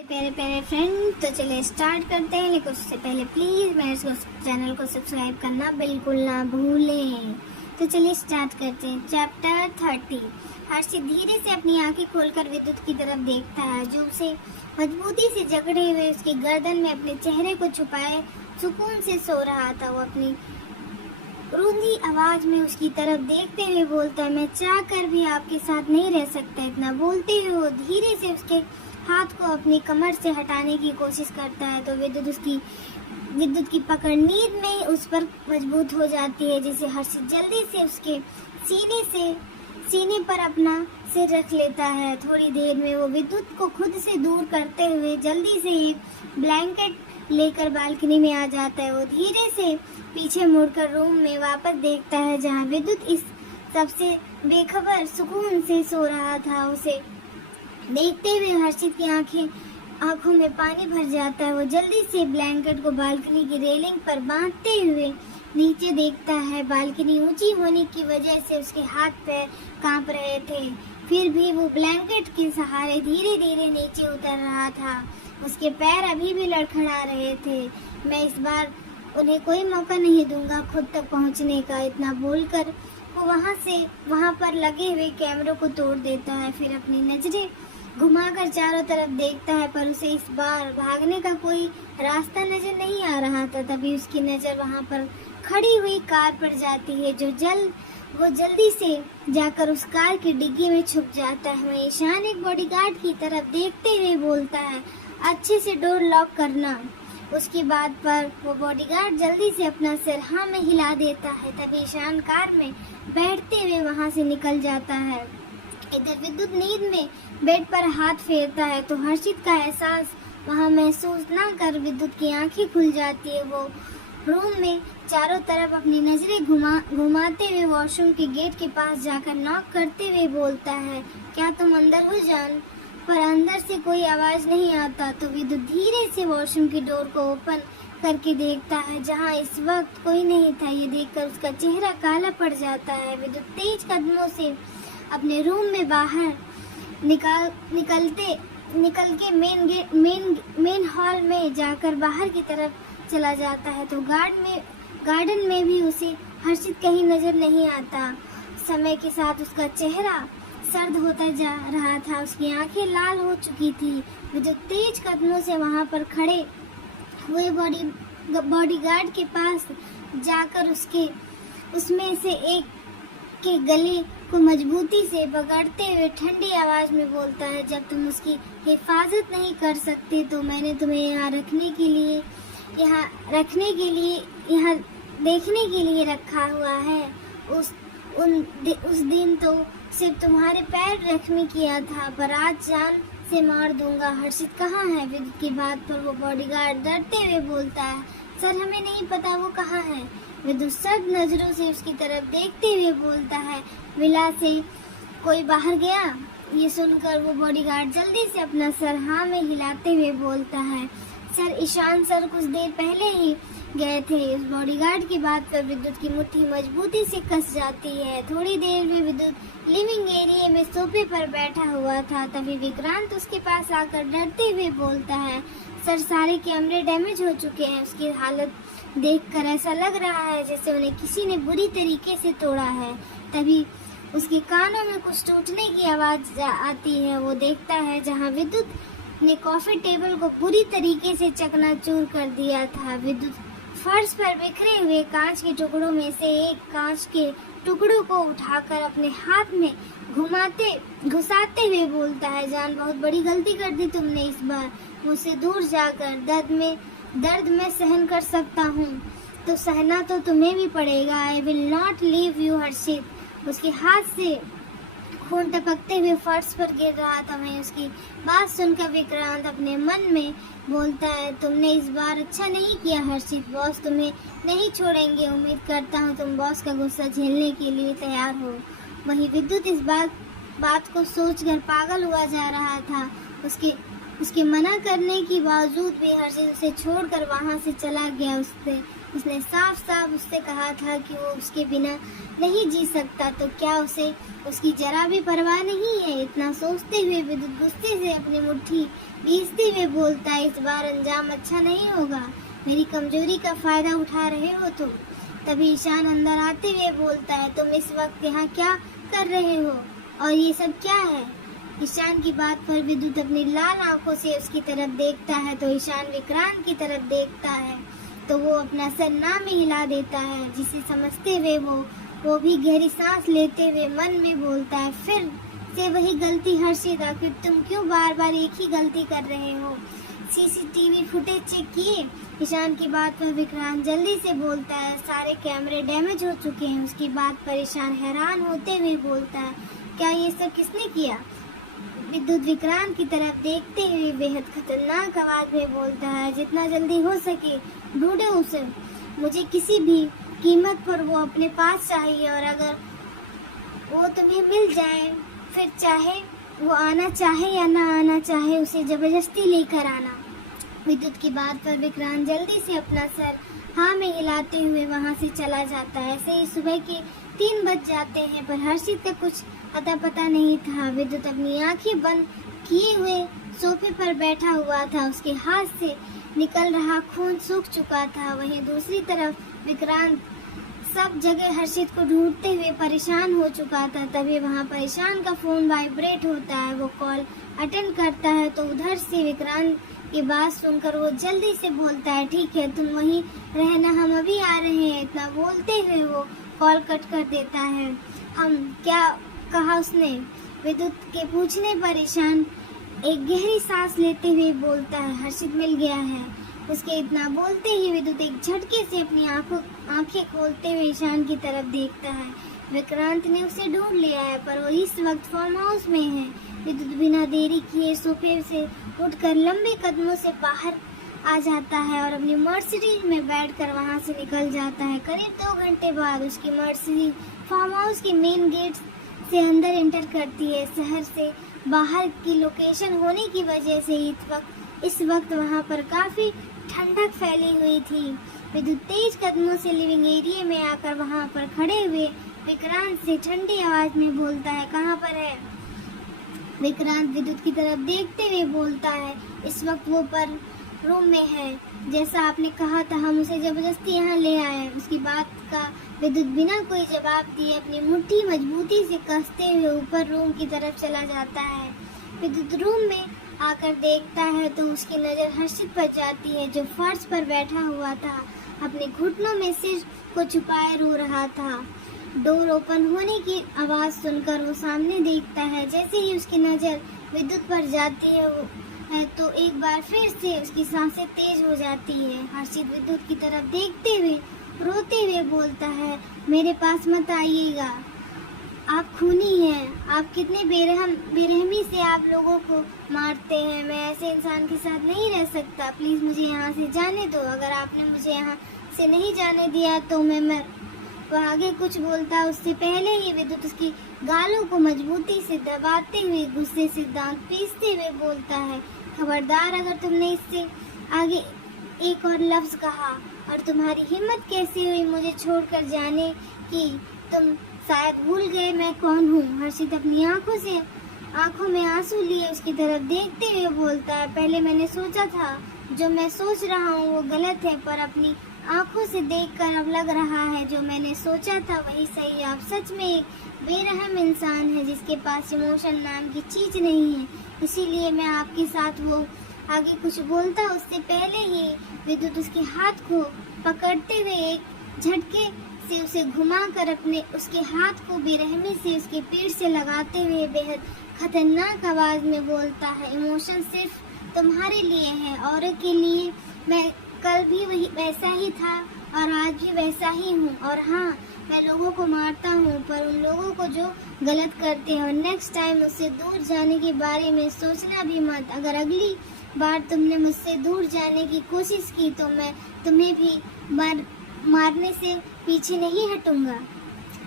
प्यारे प्यारे फ्रेंड, तो चलिए स्टार्ट करते हैं। लेकिन उससे पहले प्लीज़ मेरे चैनल को सब्सक्राइब करना बिल्कुल ना भूलें। तो चलिए स्टार्ट करते हैं। चैप्टर 30। हर्षित धीरे से अपनी आंखें खोलकर विद्युत की तरफ देखता है, जो उसे मजबूती से जकड़े हुए उसकी गर्दन में अपने चेहरे को छुपाए सुकून से सो रहा था। वो अपनी रूंधी आवाज में उसकी तरफ देखते हुए बोलता है, मैं चाह कर भी आपके साथ नहीं रह सकता। इतना बोलते हुए वो धीरे से उसके हाथ को अपनी कमर से हटाने की कोशिश करता है, तो विद्युत की पकड़ नींद में ही उस पर मजबूत हो जाती है, जिसे हर्षित जल्दी से उसके सीने पर अपना सिर रख लेता है। थोड़ी देर में वो विद्युत को खुद से दूर करते हुए जल्दी से एक ब्लैंकेट लेकर बालकनी में आ जाता है। वो धीरे से पीछे मुड़कर रूम में वापस देखता है, जहाँ विद्युत इस सबसे बेखबर सुकून से सो रहा था। उसे देखते हुए हर्षित की आंखों में पानी भर जाता है। वो जल्दी से ब्लैंकेट को बालकनी की रेलिंग पर बांधते हुए नीचे देखता है। बालकनी ऊंची होने की वजह से उसके हाथ पैर कांप रहे थे, फिर भी वो ब्लैंकेट के सहारे धीरे धीरे नीचे उतर रहा था। उसके पैर अभी भी लड़खड़ा रहे थे। मैं इस बार उन्हें कोई मौका नहीं दूंगा खुद तक पहुंचने का। इतना बोलकर वो वहां पर लगे हुए कैमरों को तोड़ देता है। फिर अपनी नजरें घुमाकर चारों तरफ देखता है, पर उसे इस बार भागने का कोई रास्ता नजर नहीं आ रहा था। तभी उसकी नजर वहां पर खड़ी हुई कार पर जाती है, वो जल्दी से जाकर उस कार की डिग्गी में छुप जाता है। वहीं ईशान एक बॉडीगार्ड की तरफ देखते हुए बोलता है, अच्छे से डोर लॉक करना। उसकी बात पर वो बॉडीगार्ड जल्दी से अपना सिर हाँ में हिला देता है। तभी ईशान कार में बैठते हुए वहां से निकल जाता है। इधर विद्युत नींद में बेड पर हाथ फेरता है, तो हर्षित का एहसास वहां महसूस न कर विद्युत की आंखें खुल जाती है। वो रूम में चारों तरफ अपनी नजरें घुमाते हुए वॉशरूम के गेट के पास जाकर नॉक करते हुए बोलता है, क्या तुम अंदर हो जान? पर अंदर से कोई आवाज नहीं आता। तो विद्युत धीरे से वॉशरूम की डोर को ओपन करके देखता है, जहां इस वक्त कोई नहीं था। ये देखकर उसका चेहरा काला पड़ जाता है। विद्युत तेज कदमों से अपने रूम में बाहर निकल के मेन हॉल में जाकर बाहर की तरफ चला जाता है, तो गार्डन में भी उसे हर्षित कहीं नजर नहीं आता। समय के साथ उसका चेहरा सर्द होता जा रहा था, उसकी आंखें लाल हो चुकी थी। विद्युत तेज कदमों से वहां पर खड़े हुए बॉडीगार्ड के पास जाकर उसमें से एक के गले को मजबूती से पकड़ते हुए ठंडी आवाज में बोलता है, जब तुम उसकी हिफाजत नहीं कर सकते तो मैंने तुम्हें यहाँ देखने के लिए रखा हुआ है। उस दिन तो सिर्फ तुम्हारे पैर जख्मी किया था, पर आज जान से मार दूंगा। हर्षित कहाँ है? विद्युत की बात पर वो बॉडीगार्ड डरते हुए बोलता है, सर हमें नहीं पता वो कहाँ है। विद्युत सर्द नजरों से उसकी तरफ देखते हुए बोलता है, विला से कोई बाहर गया? ये सुनकर वो बॉडीगार्ड जल्दी से अपना सर हाँ में हिलाते हुए बोलता है, सर ईशान सर कुछ देर पहले ही गए थे। उस बॉडीगार्ड की बात पर विद्युत की मुट्ठी मजबूती से कस जाती है। थोड़ी देर में विद्युत लिविंग एरिया में सोफे पर बैठा हुआ था। तभी विक्रांत उसके पास आकर डरते हुए बोलता है, सर सारे कैमरे डैमेज हो चुके हैं। उसकी हालत देखकर ऐसा लग रहा है जैसे उन्हें किसी ने बुरी तरीके से तोड़ा है। तभी उसके कानों में कुछ टूटने की आवाज आती है। वो देखता है जहाँ विद्युत ने कॉफी टेबल को बुरी तरीके से चकनाचूर कर दिया था। विद्युत फर्श पर बिखरे हुए कांच के टुकड़ों में से एक कांच के टुकड़ों को उठाकर अपने हाथ में घुसाते हुए बोलता है, जान बहुत बड़ी गलती कर दी तुमने इस बार। मुझसे दूर जाकर दर्द में सहन कर सकता हूँ, तो सहना तो तुम्हें भी पड़ेगा। I will not leave you Harshit. उसके हाथ से खून टपकते हुए फर्श पर गिर रहा था। वहीं उसकी बात सुनकर विक्रांत अपने मन में बोलता है, तुमने इस बार अच्छा नहीं किया हर्षित। बॉस तुम्हें नहीं छोड़ेंगे। उम्मीद करता हूँ तुम बॉस का गुस्सा झेलने के लिए तैयार हो। वहीं विद्युत इस बात को सोचकर पागल हुआ जा रहा था। उसके मना करने के बावजूद भी हर्षित उसे छोड़कर वहां से चला गया। उसने साफ साफ उससे कहा था कि वो उसके बिना नहीं जी सकता, तो क्या उसे उसकी जरा भी परवाह नहीं है? इतना सोचते हुए विद्युत गुस्से से अपनी मुट्ठी भींचते हुए बोलता है, इस बार अंजाम अच्छा नहीं होगा। मेरी कमजोरी का फायदा उठा रहे हो तुम। तभी ईशान अंदर आते हुए बोलता है, तुम इस वक्त यहाँ क्या कर रहे हो और ये सब क्या है? ईशान की बात पर विद्युत अपनी लाल आंखों से उसकी तरफ देखता है, तो ईशान विक्रांत की तरफ देखता है तो वो अपना सर ना में हिला देता है, जिसे समझते हुए वो भी गहरी सांस लेते हुए मन में बोलता है, फिर से वही गलती हर्षित, आखिर तुम क्यों बार बार एक ही गलती कर रहे हो? सीसीटीवी फुटेज चेक किए? ईशान की बात पर विक्रांत जल्दी से बोलता है, सारे कैमरे डैमेज हो चुके हैं। उसकी बात पर ईशान हैरान होते हुए बोलता है, क्या ये सब किसने किया? विद्युत विक्रांत की तरफ देखते हुए बेहद खतरनाक आवाज में बोलता है, जितना जल्दी हो सके ढूंढे उसे, मुझे किसी भी कीमत पर वो अपने पास चाहिए, और अगर वो तुम्हें मिल जाए फिर चाहे वो आना चाहे या ना आना चाहे, उसे जबरदस्ती लेकर आना। विद्युत की बात पर विक्रांत जल्दी से अपना सर हाँ में हिलाते हुए वहां से चला जाता है। ऐसे ही सुबह के 3 बज जाते हैं, पर हर्षित का कुछ अता पता नहीं था। विद्युत अपनी आंखें बंद किए हुए सोफे पर बैठा हुआ था, उसके हाथ से निकल रहा खून सूख चुका था। वहीं दूसरी तरफ विक्रांत सब जगह हर्षित को ढूंढते हुए परेशान हो चुका था। तभी वहां परेशान का फोन वाइब्रेट होता है, वो कॉल अटेंड करता है तो उधर से विक्रांत की बात सुनकर वो जल्दी से बोलता है, ठीक है तुम वहीं रहना, हम अभी आ रहे हैं। इतना बोलते हुए वो कॉल कट कर देता है। हम क्या कहा उसने? विद्युत के पूछने पर ईशान एक गहरी सांस लेते हुए बोलता है, हर्षित मिल गया है। उसके इतना बोलते ही विद्युत एक झटके से अपनी आंखें खोलते हुए ईशान की तरफ देखता है। विक्रांत ने उसे ढूंढ लिया है, पर वो इस वक्त फार्म हाउस में है। विद्युत बिना देरी किए सोफे से उठकर लंबे कदमों से बाहर आ जाता है और अपनी मर्सिडीज में बैठकर वहां से निकल जाता है। करीब 2 घंटे बाद उसकी मर्सिडीज फार्म हाउस के मेन गेट से अंदर एंटर करती है। शहर से बाहर की लोकेशन होने की वजह से इस वक्त वहां पर काफी ठंडक फैली हुई थी। विद्युत तेज कदमों से लिविंग एरिया में आकर वहां पर खड़े हुए विक्रांत से ठंडी आवाज में बोलता है, कहाँ पर है? विक्रांत विद्युत की तरफ देखते हुए बोलता है, इस वक्त वो पर रूम में है, जैसा आपने कहा था, हम उसे जबरदस्ती यहाँ ले आए। उसकी बात का विद्युत बिना कोई जवाब दिए अपनी मुट्ठी मजबूती से कसते हुए ऊपर रूम की तरफ चला जाता है। विद्युत रूम में आकर देखता है तो उसकी नजर हर्षित पर जाती है, जो फर्श पर बैठा हुआ था, अपने घुटनों में सिर को छुपाए रो रहा था। डोर ओपन होने की आवाज सुनकर वो सामने देखता है। जैसे ही उसकी नजर विद्युत पर जाती है तो एक बार फिर से उसकी सांसें तेज हो जाती है। हर्षित विद्युत की तरफ देखते हुए रोते हुए बोलता है, मेरे पास मत आइएगा, आप खूनी हैं, आप कितने बेरहमी से आप लोगों को मारते हैं। मैं ऐसे इंसान के साथ नहीं रह सकता, प्लीज मुझे यहाँ से जाने दो। अगर आपने मुझे यहाँ से नहीं जाने दिया तो मैं वो आगे कुछ बोलता उससे पहले ही विद्युत उसकी गालों को मजबूती से दबाते हुए गुस्से से दांत पीसते हुए बोलता है, खबरदार अगर तुमने इससे आगे एक और लफ्ज कहा, और तुम्हारी हिम्मत कैसी हुई मुझे छोड़कर जाने की? तुम शायद भूल गए मैं कौन हूँ। हर्षित अपनी आंखों में आंसू लिए उसकी तरफ देखते हुए बोलता है, पहले मैंने सोचा था जो मैं सोच रहा हूँ वो गलत है, पर अपनी आंखों से देखकर अब लग रहा है जो मैंने सोचा था वही सही। आप सच में एक बेरहम इंसान है जिसके पास इमोशन नाम की चीज नहीं है, इसीलिए मैं आपके साथ वो आगे कुछ बोलता उससे पहले ही विद्युत उसके हाथ को पकड़ते हुए एक झटके से उसे घुमाकर अपने उसके हाथ को बेरहमी से उसके पीठ से लगाते हुए बेहद खतरनाक आवाज में बोलता है, इमोशन सिर्फ तुम्हारे लिए है, औरों के लिए मैं कल भी वही वैसा ही था और आज भी वैसा ही हूँ। और हाँ, मैं लोगों को मारता हूँ, पर उन लोगों को जो गलत करते हैं। और नेक्स्ट टाइम मुझसे दूर जाने के बारे में सोचना भी मत। अगर अगली बार तुमने मुझसे दूर जाने की कोशिश की तो मैं तुम्हें भी मारने से पीछे नहीं हटूंगा।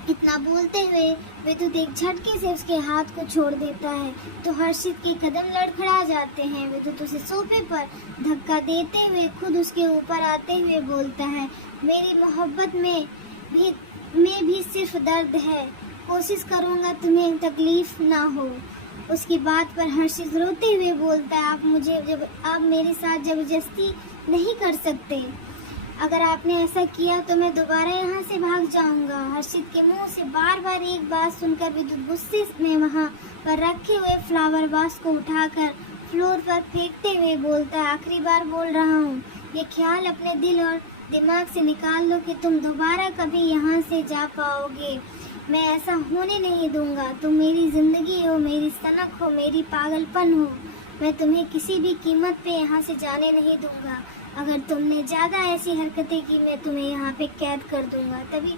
इतना बोलते हुए विद्युत एक झटके से उसके हाथ को छोड़ देता है तो हर्षित के कदम लड़खड़ा जाते हैं। विद्युत उसे सोफे पर धक्का देते हुए खुद उसके ऊपर आते हुए बोलता है, मेरी मोहब्बत में भी सिर्फ दर्द है, कोशिश करूंगा तुम्हें तकलीफ ना हो। उसकी बात पर हर्षित रोते हुए बोलता है, आप मेरे साथ जबरदस्ती नहीं कर सकते, अगर आपने ऐसा किया तो मैं दोबारा यहाँ से भाग जाऊंगा। हर्षित के मुंह से बार बार एक बात सुनकर विद्युत गुस्से में वहाँ पर रखे हुए फ्लावर वास को उठाकर फ्लोर पर फेंकते हुए बोलता है, आखिरी बार बोल रहा हूँ, ये ख्याल अपने दिल और दिमाग से निकाल लो कि तुम दोबारा कभी यहाँ से जा पाओगे। मैं ऐसा होने नहीं दूंगा। तुम मेरी जिंदगी हो, मेरी सनक हो, मेरी पागलपन हो। मैं तुम्हें किसी भी कीमत पे यहाँ से जाने नहीं दूंगा। अगर तुमने ज़्यादा ऐसी हरकतें की मैं तुम्हें यहाँ पे कैद कर दूंगा। तभी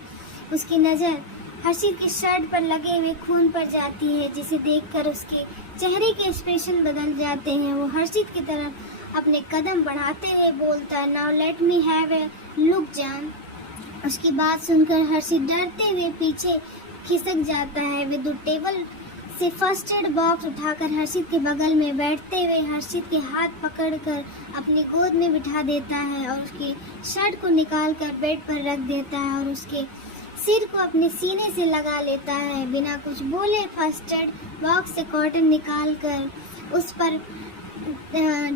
उसकी नज़र हर्षित की शर्ट पर लगे हुए खून पर जाती है, जिसे देखकर उसके चेहरे के एक्सप्रेशन बदल जाते हैं। वो हर्षित की तरफ अपने कदम बढ़ाते हुए बोलता है, now let me have a look जान। उसकी बात सुनकर हर्षित डरते हुए पीछे खिसक जाता है। विद्युत टेबल से फर्स्ट एड बॉक्स उठाकर हर्षित के बगल में बैठते हुए हर्षित के हाथ पकड़कर अपनी गोद में बिठा देता है और उसके शर्ट को निकालकर बेड पर रख देता है और उसके सिर को अपने सीने से लगा लेता है। बिना कुछ बोले फर्स्ट एड बॉक्स से कॉटन निकालकर उस पर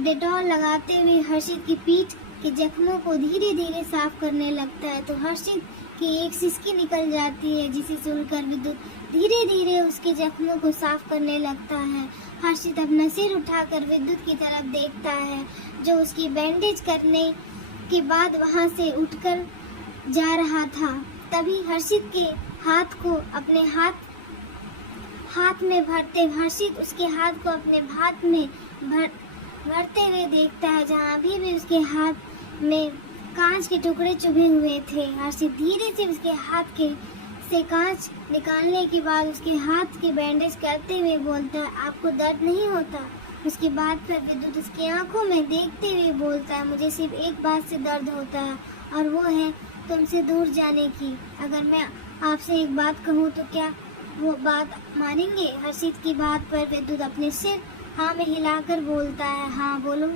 डेटॉल लगाते हुए हर्षित की पीठ के जख्मों को धीरे धीरे साफ करने लगता है तो हर्षित की एक सिसकी निकल जाती है, जिसे सुनकर विद्युत धीरे धीरे उसके जख्मों को साफ करने लगता है। हर्षित अपना सिर उठाकर विद्युत की तरफ देखता है, जो उसकी बैंडेज करने के बाद वहां से उठकर जा रहा था। तभी हर्षित के हाथ को अपने हाथ में भरते हर्षित उसके हाथ को अपने हाथ में भरते हुए देखता है, जहाँ अभी भी उसके हाथ में कांच के टुकड़े चुभे हुए थे। हर्षित धीरे से उसके हाथ से कांच निकालने के बाद उसके हाथ के बैंडेज करते हुए बोलता है, आपको दर्द नहीं होता? उसकी बात पर विद्युत उसकी आंखों में देखते हुए बोलता है, मुझे सिर्फ एक बात से दर्द होता है और वो है तुमसे दूर जाने की। अगर मैं आपसे एक बात कहूँ तो क्या वो बात मानेंगे? हर्षित की बात पर विद्युत अपने सिर हाँ में हिलाकर बोलता है, हाँ बोलो,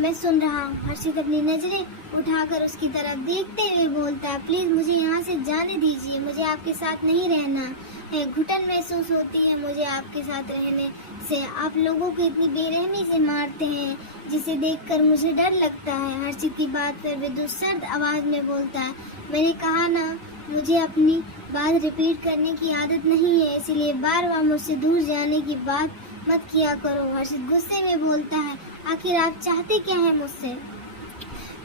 मैं सुन रहा हूँ। हर्षित अपनी नजरें उठाकर उसकी तरफ देखते हुए बोलता है, प्लीज मुझे यहाँ से जाने दीजिए, मुझे आपके साथ नहीं रहना है। घुटन महसूस होती है मुझे आपके साथ रहने से। आप लोगों को इतनी बेरहमी से मारते हैं जिसे देखकर मुझे डर लगता है। हर्षित की बात पर विद्युत सर्द आवाज में बोलता है, मैंने कहा ना, मुझे अपनी बात रिपीट करने की आदत नहीं है, इसलिए बार बार मुझसे दूर जाने की बात मत किया करो। हर्षित गुस्से में बोलता है, आखिर आप चाहते क्या है मुझसे?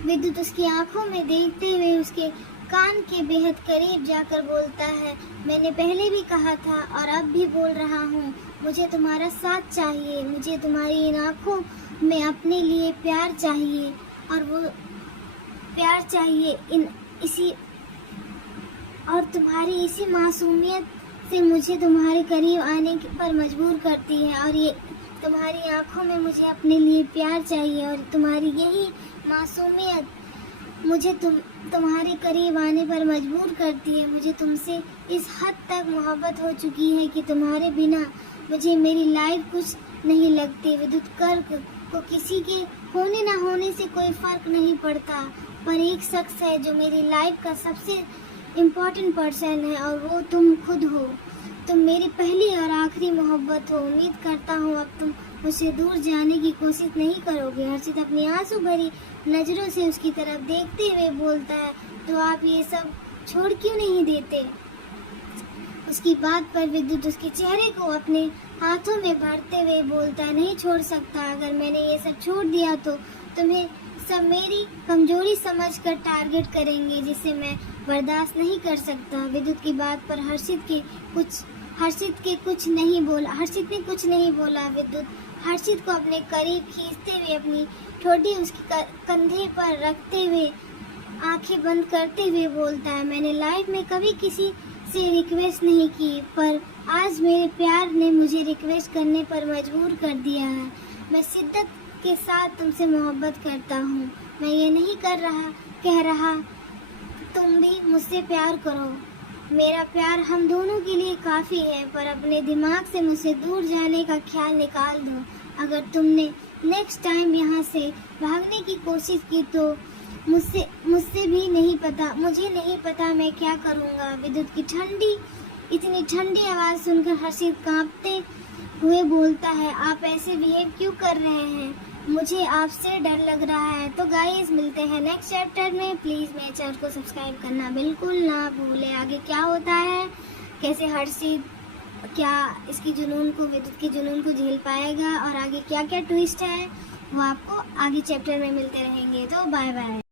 विद्युत उसकी आंखों में देखते हुए उसके कान के बेहद करीब जाकर बोलता है, मैंने पहले भी कहा था और अब भी बोल रहा हूँ, मुझे तुम्हारा साथ चाहिए। मुझे तुम्हारी इन आंखों में अपने लिए प्यार चाहिए और वो प्यार चाहिए और तुम्हारी इसी मासूमियत से मुझे तुम्हारे करीब आने पर मजबूर करती है और ये तुम्हारी आंखों में मुझे अपने लिए प्यार चाहिए और तुम्हारी यही मासूमियत मुझे तुम्हारे करीब आने पर मजबूर करती है। मुझे तुमसे इस हद तक मोहब्बत हो चुकी है कि तुम्हारे बिना मुझे मेरी लाइफ कुछ नहीं लगती। विद्युत कर्क को किसी के होने ना होने से कोई फर्क नहीं पड़ता, पर एक शख्स है जो मेरी लाइफ का सबसे इम्पोर्टेंट पर्सन है और वो तुम खुद हो। तुम मेरी पहली और आखिरी मोहब्बत हो। उम्मीद करता हूँ अब तुम मुझसे दूर जाने की कोशिश नहीं करोगे। हर्षित अपनी आंसू भरी नजरों से उसकी तरफ देखते हुए बोलता है, तो आप ये सब छोड़ क्यों नहीं देते? उसकी बात पर विद्युत उसके चेहरे को अपने हाथों में भरते हुए बोलता है, नहीं छोड़ सकता। अगर मैंने ये सब छोड़ दिया तो तुम्हें सब मेरी कमजोरी समझकर टारगेट करेंगे, जिसे मैं बर्दाश्त नहीं कर सकता। विद्युत की बात पर हर्षित ने कुछ नहीं बोला। विद्युत हर्षित को अपने करीब खींचते हुए अपनी ठोड़ी उसके कंधे पर रखते हुए आंखें बंद करते हुए बोलता है, मैंने लाइफ में कभी किसी से रिक्वेस्ट नहीं की, पर आज मेरे प्यार ने मुझे रिक्वेस्ट करने पर मजबूर कर दिया है। मैं शिद्दत के साथ तुमसे मोहब्बत करता हूँ। मैं ये नहीं कह रहा तुम भी मुझसे प्यार करो। मेरा प्यार हम दोनों के लिए काफी है, पर अपने दिमाग से मुझसे दूर जाने का ख्याल निकाल दो। अगर तुमने नेक्स्ट टाइम यहाँ से भागने की कोशिश की तो मुझसे भी नहीं पता, मुझे नहीं पता मैं क्या करूँगा। विद्युत की इतनी ठंडी आवाज़ सुनकर हर्षित कांपते हुए बोलता है, आप ऐसे बिहेव क्यों कर रहे हैं? मुझे आपसे डर लग रहा है। तो गाइस मिलते हैं नेक्स्ट चैप्टर में। प्लीज़ मेरे चैनल को सब्सक्राइब करना बिल्कुल ना भूलें। आगे क्या होता है, कैसे हर्षित क्या इसकी जुनून को, विद्युत की जुनून को झेल पाएगा और आगे क्या क्या ट्विस्ट है वो आपको आगे चैप्टर में मिलते रहेंगे। तो बाय बाय।